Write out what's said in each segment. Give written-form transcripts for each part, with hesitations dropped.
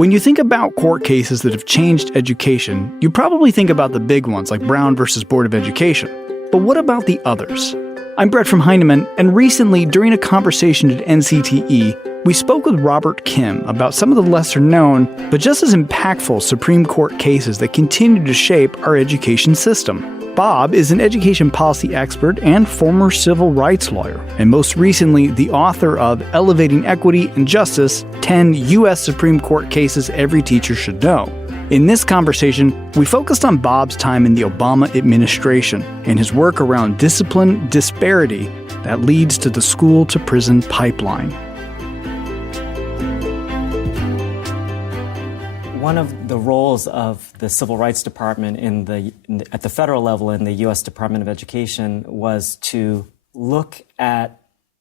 When you think about court cases that have changed education, you probably think about the big ones like Brown versus Board of Education. But what about the others? I'm Brett from Heinemann, and recently, during a conversation at NCTE, we spoke with Robert Kim about some of the lesser-known, but just as impactful Supreme Court cases that continue to shape our education system. Bob is an education policy expert and former civil rights lawyer, and most recently, the author of Elevating Equity and Justice, 10 U.S. Supreme Court Cases Every Teacher Should Know. In this conversation, we focused on Bob's time in the Obama administration and his work around discipline disparity that leads to the school-to-prison pipeline. One of the roles of the Civil Rights Department at the federal level in the U.S. Department of Education was to look at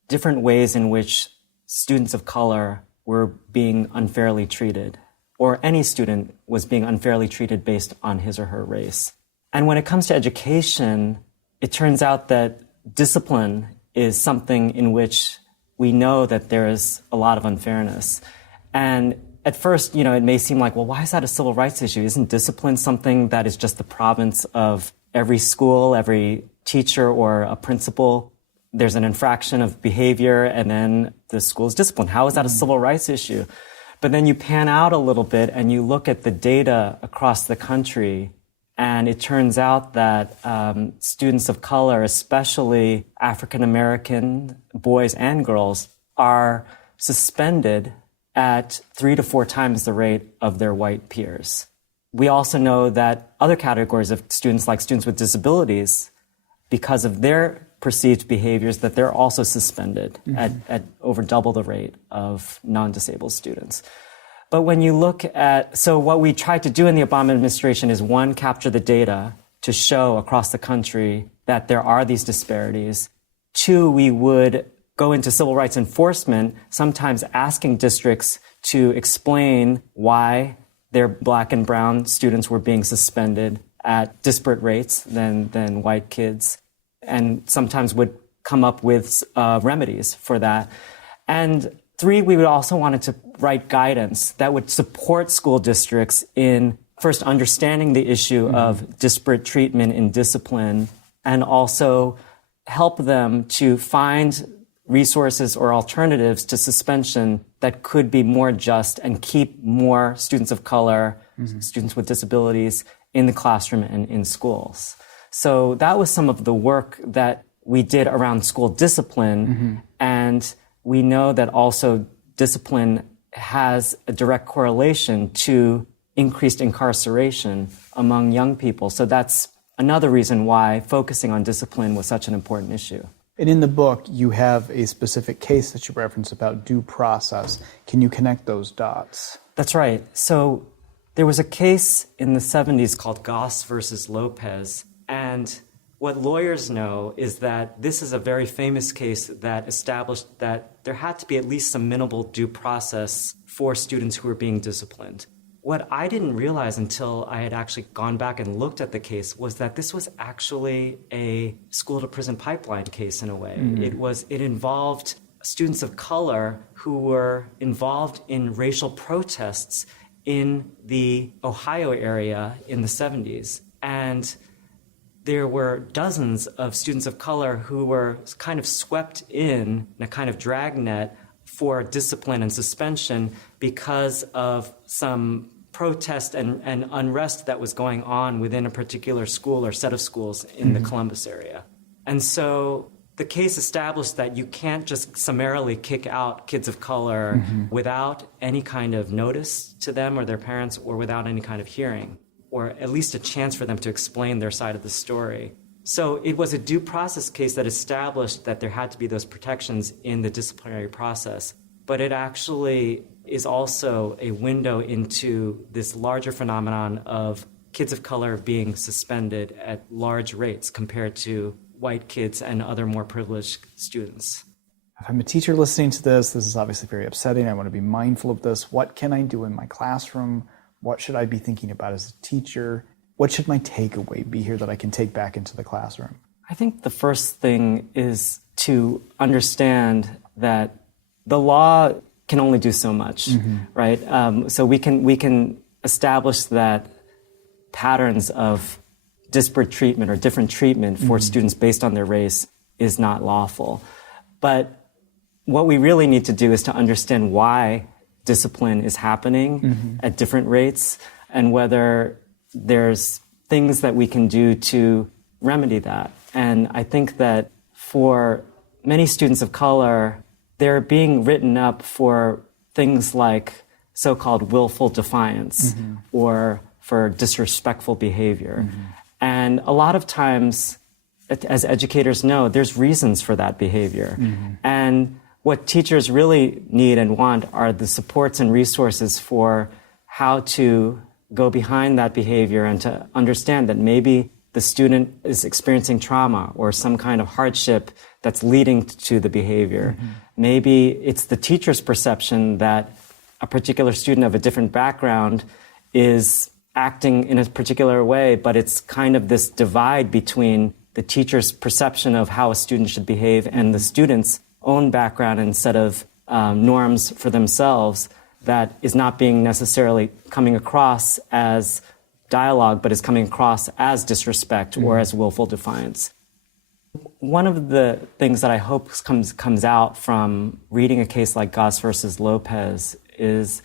different ways in which students of color were being unfairly treated, or any student was being unfairly treated based on his or her race. And when it comes to education, it turns out that discipline is something in which we know that there is a lot of unfairness. And at first, it may seem like, well, why is that a civil rights issue? Isn't discipline something that is just the province of every school, every teacher or a principal? There's an infraction of behavior and then the school is disciplined. How is that a civil rights issue? But then you pan out a little bit and you look at the data across the country, and it turns out that students of color, especially African American boys and girls, are suspended at 3 to 4 times the rate of their white peers. We also know that other categories of students, like students with disabilities, because of their perceived behaviors, that they're also suspended at over double the rate of non-disabled students. But when you look at, so what we tried to do in the Obama administration is, one, capture the data to show across the country that there are these disparities. Two, we would go into civil rights enforcement, sometimes asking districts to explain why their Black and brown students were being suspended at disparate rates than white kids, and sometimes would come up with remedies for that. And three, we would also wanted to write guidance that would support school districts in first understanding the issue of disparate treatment in discipline, and also help them to find resources or alternatives to suspension that could be more just and keep more students of color, students with disabilities in the classroom and in schools. So that was some of the work that we did around school discipline. And we know that also discipline has a direct correlation to increased incarceration among young people. So that's another reason why focusing on discipline was such an important issue. And in the book, you have a specific case that you reference about due process. Can you connect those dots? That's right. So there was a case in the 70s called Goss versus Lopez. And what lawyers know is that this is a very famous case that established that there had to be at least some minimal due process for students who were being disciplined. What I didn't realize until I had actually gone back and looked at the case was that this was actually a school-to-prison pipeline case in a way. It involved students of color who were involved in racial protests in the Ohio area in the 70s. And there were dozens of students of color who were kind of swept in a kind of dragnet for discipline and suspension because of some protest and unrest that was going on within a particular school or set of schools in the Columbus area. And so the case established that you can't just summarily kick out kids of color without any kind of notice to them or their parents, or without any kind of hearing, or at least a chance for them to explain their side of the story. So it was a due process case that established that there had to be those protections in the disciplinary process. But it actually is also a window into this larger phenomenon of kids of color being suspended at large rates compared to white kids and other more privileged students. If I'm a teacher listening to this is obviously very upsetting. I want to be mindful of this. What can I do in my classroom? What should I be thinking about as a teacher? What should my takeaway be here that I can take back into the classroom? I think the first thing is to understand that the law can only do so much, right? So we can establish that patterns of disparate treatment or different treatment for students based on their race is not lawful. But what we really need to do is to understand why discipline is happening at different rates and whether there's things that we can do to remedy that. And I think that for many students of color, they're being written up for things like so-called willful defiance or for disrespectful behavior. And a lot of times, as educators know, there's reasons for that behavior. And what teachers really need and want are the supports and resources for how to go behind that behavior and to understand that maybe the student is experiencing trauma or some kind of hardship that's leading to the behavior. Maybe it's the teacher's perception that a particular student of a different background is acting in a particular way, but it's kind of this divide between the teacher's perception of how a student should behave and the student's own background and set of norms for themselves that is not being necessarily coming across as dialogue, but is coming across as disrespect or as willful defiance. One of the things that I hope comes out from reading a case like Goss versus Lopez is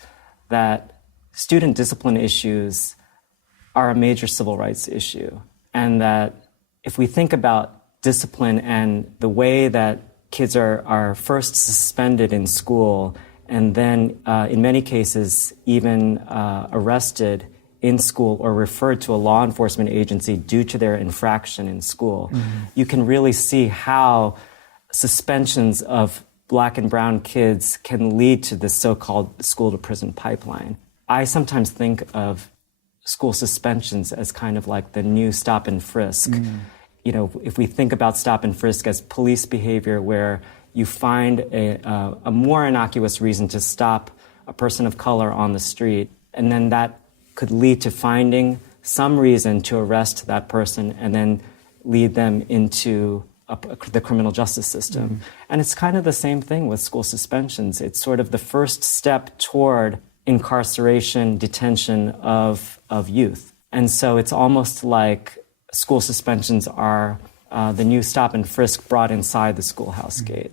that student discipline issues are a major civil rights issue, and that if we think about discipline and the way that kids are first suspended in school and then in many cases even arrested in school or referred to a law enforcement agency due to their infraction in school, you can really see how suspensions of Black and brown kids can lead to this so-called school-to-prison pipeline. I sometimes think of school suspensions as kind of like the new stop and frisk. You know, if we think about stop and frisk as police behavior where you find a more innocuous reason to stop a person of color on the street, and then that could lead to finding some reason to arrest that person and then lead them into the criminal justice system. And it's kind of the same thing with school suspensions. It's sort of the first step toward incarceration, detention of youth. And so it's almost like school suspensions are the new stop and frisk brought inside the schoolhouse gate.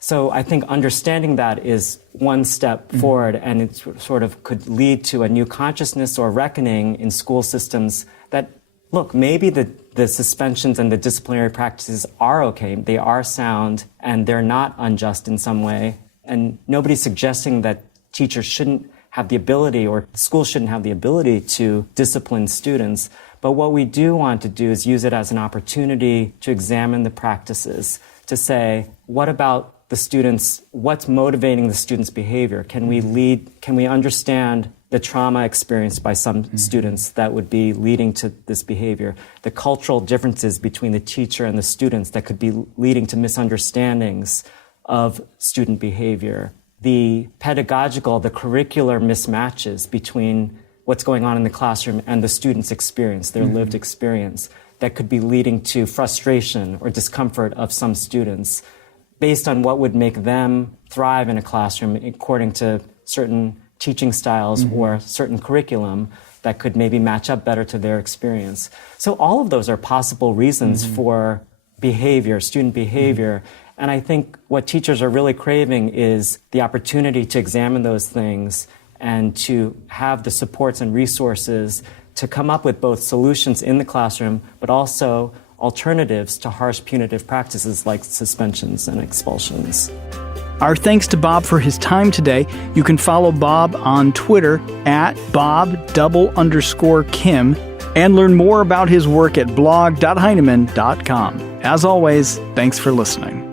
So I think understanding that is one step forward, and it sort of could lead to a new consciousness or reckoning in school systems that, look, maybe the suspensions and the disciplinary practices are okay, they are sound, and they're not unjust in some way. And nobody's suggesting that teachers shouldn't have the ability or schools shouldn't have the ability to discipline students. But what we do want to do is use it as an opportunity to examine the practices, to say, what about the students, what's motivating the students' behavior? Can we understand the trauma experienced by some students that would be leading to this behavior? The cultural differences between the teacher and the students that could be leading to misunderstandings of student behavior? The pedagogical, the curricular mismatches between what's going on in the classroom and the student's experience, their lived experience, that could be leading to frustration or discomfort of some students based on what would make them thrive in a classroom according to certain teaching styles or certain curriculum that could maybe match up better to their experience. So all of those are possible reasons for behavior, student behavior. And I think what teachers are really craving is the opportunity to examine those things and to have the supports and resources to come up with both solutions in the classroom, but also alternatives to harsh punitive practices like suspensions and expulsions. Our thanks to Bob for his time today. You can follow Bob on Twitter at Bob_Kim and learn more about his work at blog.heinemann.com. As always, thanks for listening.